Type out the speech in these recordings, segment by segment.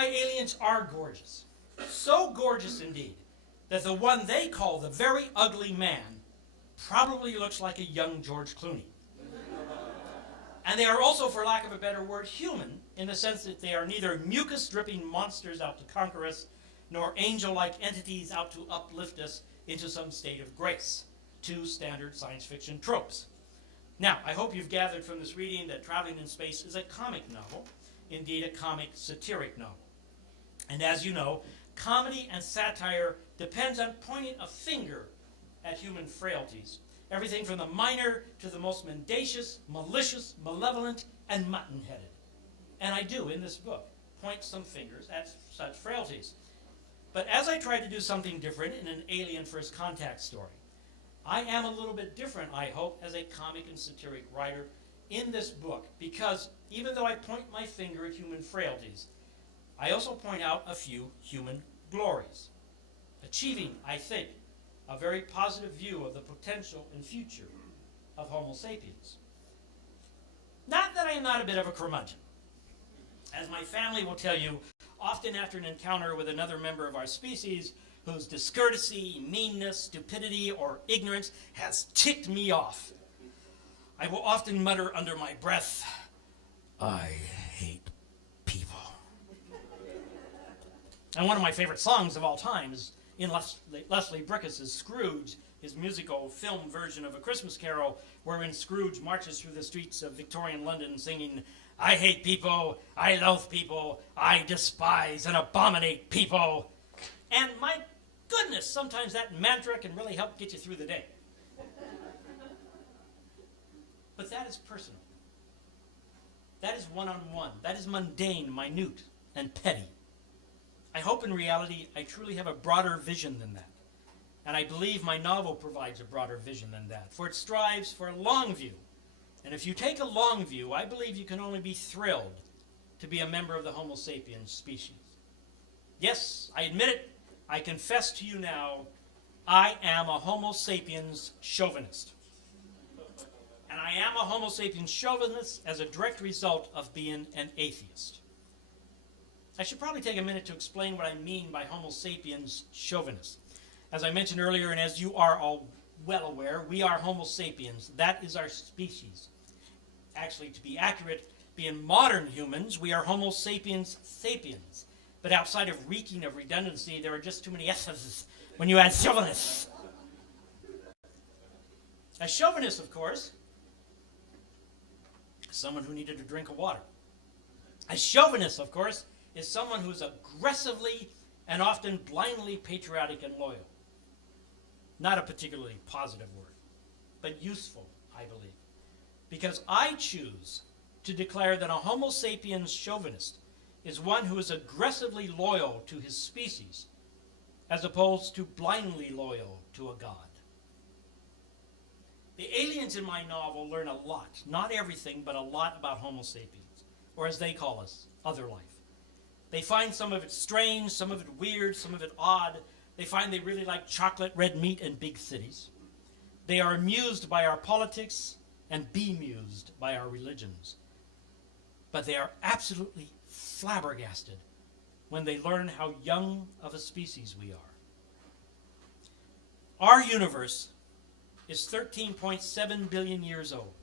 my aliens are gorgeous. So gorgeous indeed that the one they call the very ugly man probably looks like a young George Clooney. And they are also, for lack of a better word, human, in the sense that they are neither mucus-dripping monsters out to conquer us, nor angel-like entities out to uplift us into some state of grace. Two standard science fiction tropes. Now, I hope you've gathered from this reading that Traveling in Space is a comic novel, indeed a comic satiric novel. And as you know, comedy and satire depends on pointing a finger at human frailties. Everything from the minor to the most mendacious, malicious, malevolent, and mutton-headed. And I do, in this book, point some fingers at such frailties. But as I try to do something different in an alien first contact story, I am a little bit different, I hope, as a comic and satiric writer in this book, because even though I point my finger at human frailties, I also point out a few human glories, achieving, I think, a very positive view of the potential and future of Homo sapiens. Not that I am not a bit of a curmudgeon. As my family will tell you, often after an encounter with another member of our species whose discourtesy, meanness, stupidity, or ignorance has ticked me off, I will often mutter under my breath, "I hate people." And one of my favorite songs of all time is in Leslie Bricuss's Scrooge, his musical film version of A Christmas Carol, wherein Scrooge marches through the streets of Victorian London singing, "I hate people, I loathe people, I despise and abominate people." And my goodness, sometimes that mantra can really help get you through the day. But that is personal. That is one-on-one. That is mundane, minute, and petty. I hope in reality I truly have a broader vision than that. And I believe my novel provides a broader vision than that, for it strives for a long view. And if you take a long view, I believe you can only be thrilled to be a member of the Homo sapiens species. Yes, I admit it. I confess to you now, I am a Homo sapiens chauvinist. And I am a Homo sapiens chauvinist as a direct result of being an atheist. I should probably take a minute to explain what I mean by Homo sapiens chauvinist. As I mentioned earlier, and as you are all well aware, we are Homo sapiens. That is our species. Actually, to be accurate, being modern humans, we are Homo sapiens sapiens. But outside of reeking of redundancy, there are just too many S's when you add chauvinist. A chauvinist, of course, is someone who needed a drink of water. A chauvinist, of course, is someone who is aggressively and often blindly patriotic and loyal. Not a particularly positive word, but useful, I believe. Because I choose to declare that a Homo sapiens chauvinist is one who is aggressively loyal to his species, as opposed to blindly loyal to a god. The aliens in my novel learn a lot, not everything, but a lot about Homo sapiens, or as they call us, other life. They find some of it strange, some of it weird, some of it odd. They find they really like chocolate, red meat, and big cities. They are amused by our politics and bemused by our religions. But they are absolutely flabbergasted when they learn how young of a species we are. Our universe is 13.7 billion years old.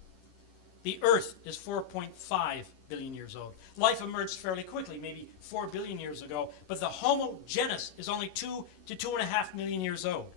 The Earth is 4.5 billion years old. Life emerged fairly quickly, maybe 4 billion years ago, but the Homo genus is only 2 to 2.5 million years old.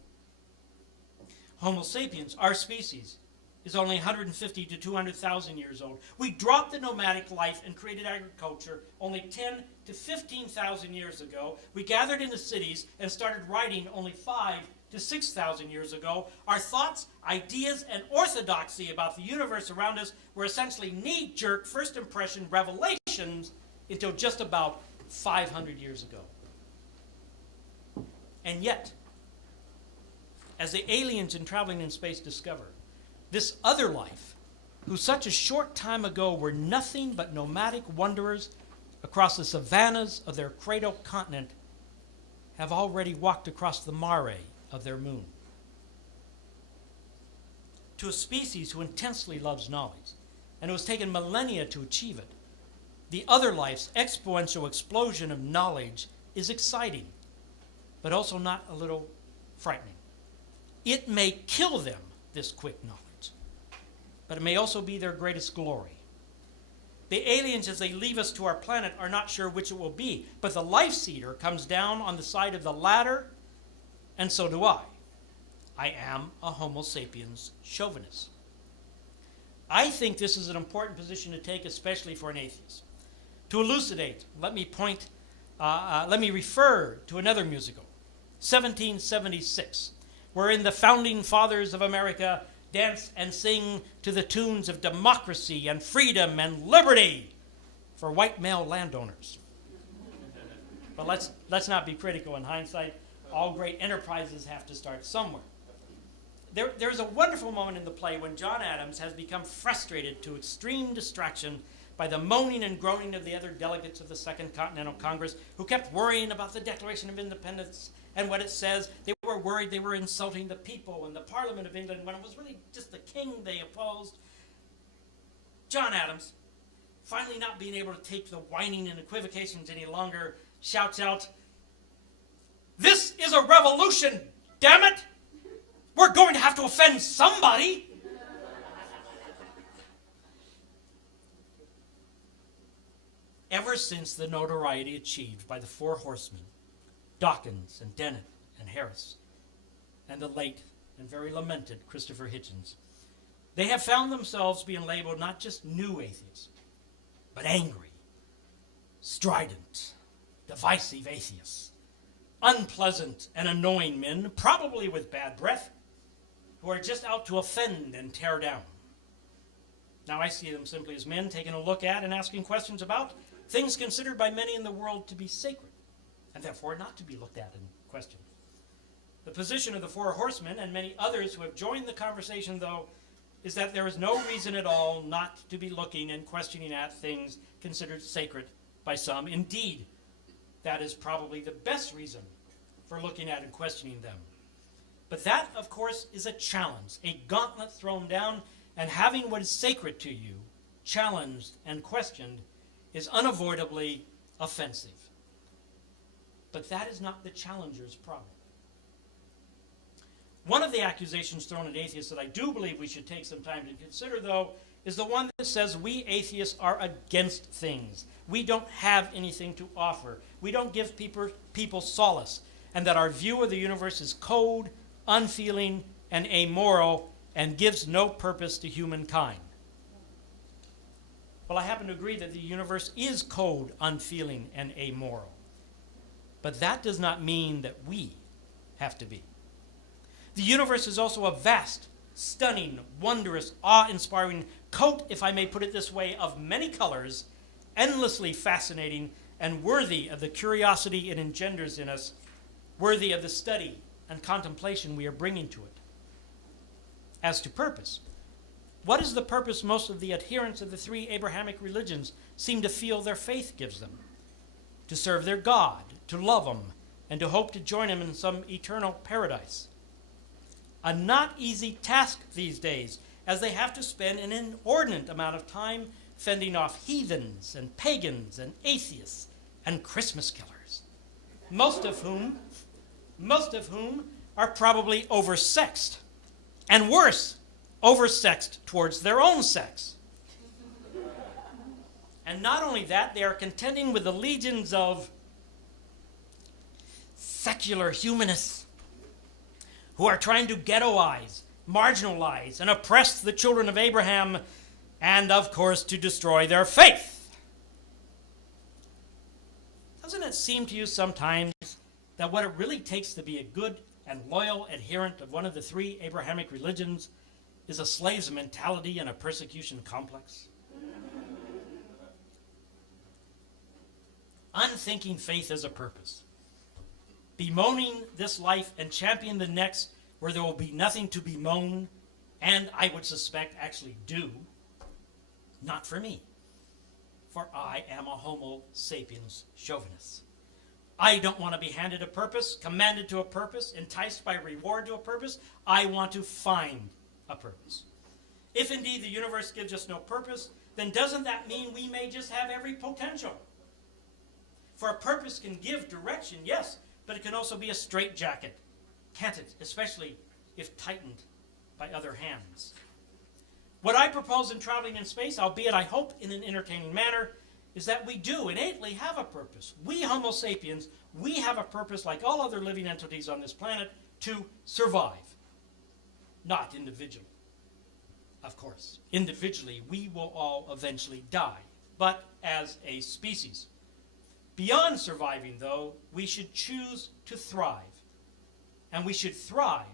Homo sapiens, our species, is only 150 to 200,000 years old. We dropped the nomadic life and created agriculture only 10 to 15,000 years ago. We gathered in the cities and started writing only 5 to 6,000 years ago. Our thoughts, ideas, and orthodoxy about the universe around us were essentially knee-jerk first impression revelations until just about 500 years ago. And yet, as the aliens in Traveling in Space discover, this other life, who such a short time ago were nothing but nomadic wanderers across the savannas of their cradle continent, have already walked across the mare of their moon. To a species who intensely loves knowledge, and who has taken millennia to achieve it, the other life's exponential explosion of knowledge is exciting, but also not a little frightening. It may kill them, this quick knowledge, but it may also be their greatest glory. The aliens, as they leave us to our planet, are not sure which it will be, but the life-seeder comes down on the side of the latter, and so do I. I am a Homo Sapiens chauvinist. I think this is an important position to take, especially for an atheist. To elucidate, let me refer to another musical, 1776, wherein the founding fathers of America dance and sing to the tunes of democracy and freedom and liberty for white male landowners. But let's not be critical. In hindsight, all great enterprises have to start somewhere. There's a wonderful moment in the play when John Adams has become frustrated to extreme distraction by the moaning and groaning of the other delegates of the Second Continental Congress, who kept worrying about the Declaration of Independence and what it says. They were worried they were insulting the people and the Parliament of England when it was really just the king they opposed. John Adams, finally not being able to take the whining and equivocations any longer, shouts out, "This is a revolution, damn it! We're going to have to offend somebody!" Ever since the notoriety achieved by the Four Horsemen, Dawkins and Dennett and Harris, and the late and very lamented Christopher Hitchens, they have found themselves being labeled not just new atheists, but angry, strident, divisive atheists, unpleasant and annoying men, probably with bad breath, who are just out to offend and tear down. Now I see them simply as men taking a look at and asking questions about things considered by many in the world to be sacred, and therefore not to be looked at and questioned. The position of the Four Horsemen and many others who have joined the conversation, though, is that there is no reason at all not to be looking and questioning at things considered sacred by some. Indeed, that is probably the best reason for looking at and questioning them. But that, of course, is a challenge, a gauntlet thrown down, and having what is sacred to you challenged and questioned is unavoidably offensive. But that is not the challenger's problem. One of the accusations thrown at atheists that I do believe we should take some time to consider, though, is the one that says we atheists are against things. We don't have anything to offer. We don't give people solace, and that our view of the universe is cold, unfeeling, and amoral, and gives no purpose to humankind. Well, I happen to agree that the universe is cold, unfeeling, and amoral. But that does not mean that we have to be. The universe is also a vast, stunning, wondrous, awe-inspiring coat, if I may put it this way, of many colors, endlessly fascinating and worthy of the curiosity it engenders in us, worthy of the study and contemplation we are bringing to it. As to purpose, what is the purpose most of the adherents of the three Abrahamic religions seem to feel their faith gives them? To serve their God, to love him, and to hope to join him in some eternal paradise. A not easy task these days, as they have to spend an inordinate amount of time fending off heathens and pagans and atheists and Christmas killers, most of whom are probably oversexed, and worse, oversexed towards their own sex. And not only that, they are contending with the legions of secular humanists who are trying to ghettoize, marginalize, and oppress the children of Abraham, and of course to destroy their faith. Doesn't it seem to you sometimes that what it really takes to be a good and loyal adherent of one of the three Abrahamic religions is a slave's mentality and a persecution complex? Unthinking faith as a purpose. Bemoaning this life and champion the next where there will be nothing to bemoan, and I would suspect actually do. Not for me, for I am a Homo Sapiens chauvinist. I don't want to be handed a purpose, commanded to a purpose, enticed by reward to a purpose. I want to find a purpose. If indeed the universe gives us no purpose, then doesn't that mean we may just have every potential? For a purpose can give direction, yes, but it can also be a straitjacket, can't it? Especially if tightened by other hands. What I propose in Traveling in Space, albeit I hope in an entertaining manner, is that we do innately have a purpose. We Homo sapiens, we have a purpose like all other living entities on this planet to survive. Not individually, of course. Individually, we will all eventually die, but as a species. Beyond surviving, though, we should choose to thrive. And we should thrive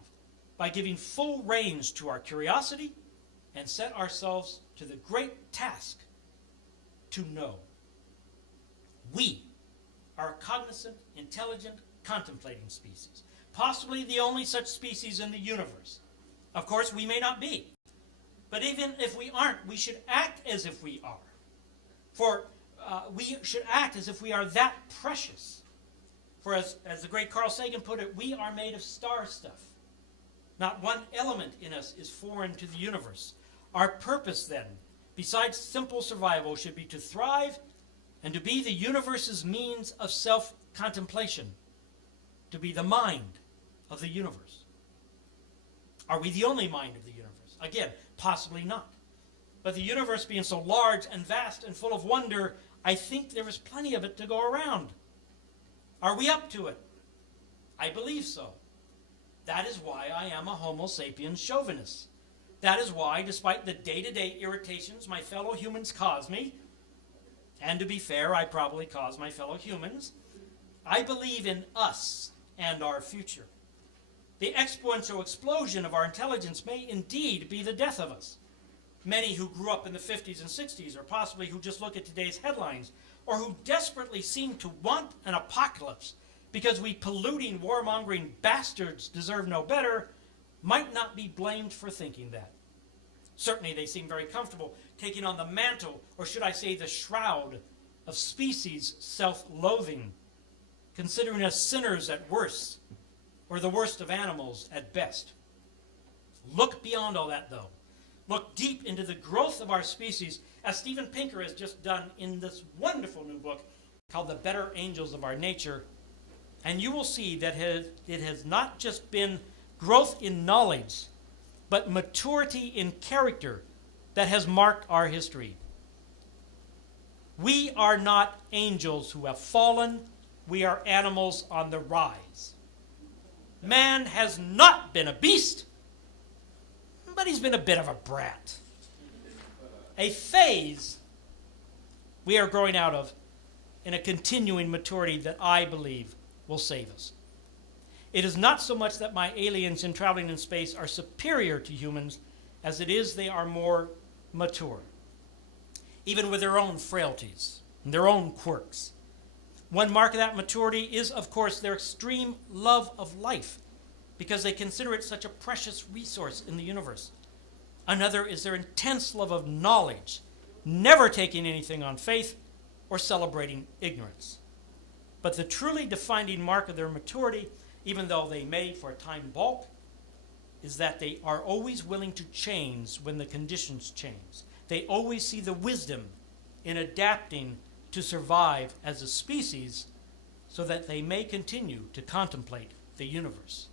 by giving full reins to our curiosity and set ourselves to the great task to know. We are a cognizant, intelligent, contemplating species, possibly the only such species in the universe. Of course, we may not be. But even if we aren't, we should act as if we are. For we should act as if we are that precious. For as the great Carl Sagan put it, we are made of star stuff. Not one element in us is foreign to the universe. Our purpose, then, besides simple survival, should be to thrive and to be the universe's means of self-contemplation, to be the mind of the universe. Are we the only mind of the universe? Again, possibly not. But the universe being so large and vast and full of wonder, I think there is plenty of it to go around. Are we up to it? I believe so. That is why I am a Homo Sapiens chauvinist. That is why, despite the day-to-day irritations my fellow humans cause me, and to be fair, I probably cause my fellow humans, I believe in us and our future. The exponential explosion of our intelligence may indeed be the death of us. Many who grew up in the 50s and 60s, or possibly who just look at today's headlines, or who desperately seem to want an apocalypse because we polluting, warmongering bastards deserve no better, might not be blamed for thinking that. Certainly they seem very comfortable taking on the mantle, or should I say the shroud, of species self-loathing, considering us sinners at worst, or the worst of animals at best. Look beyond all that, though. Look deep into the growth of our species, as Steven Pinker has just done in this wonderful new book called The Better Angels of Our Nature, and you will see that it has not just been growth in knowledge, but maturity in character that has marked our history. We are not angels who have fallen. We are animals on the rise. Man has not been a beast, but he's been a bit of a brat. A phase we are growing out of in a continuing maturity that I believe will save us. It is not so much that my aliens in Traveling in Space are superior to humans as it is they are more mature, even with their own frailties and their own quirks. One mark of that maturity is, of course, their extreme love of life, because they consider it such a precious resource in the universe. Another is their intense love of knowledge, never taking anything on faith or celebrating ignorance. But the truly defining mark of their maturity, even though they may for a time balk, is that they are always willing to change when the conditions change. They always see the wisdom in adapting to survive as a species so that they may continue to contemplate the universe.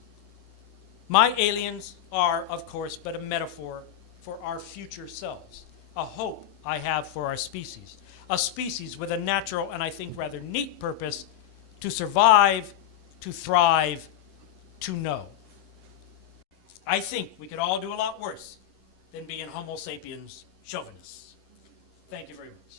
My aliens are, of course, but a metaphor for our future selves, a hope I have for our species, a species with a natural and I think rather neat purpose to survive, to thrive, to know. I think we could all do a lot worse than being Homo sapiens chauvinists. Thank you very much.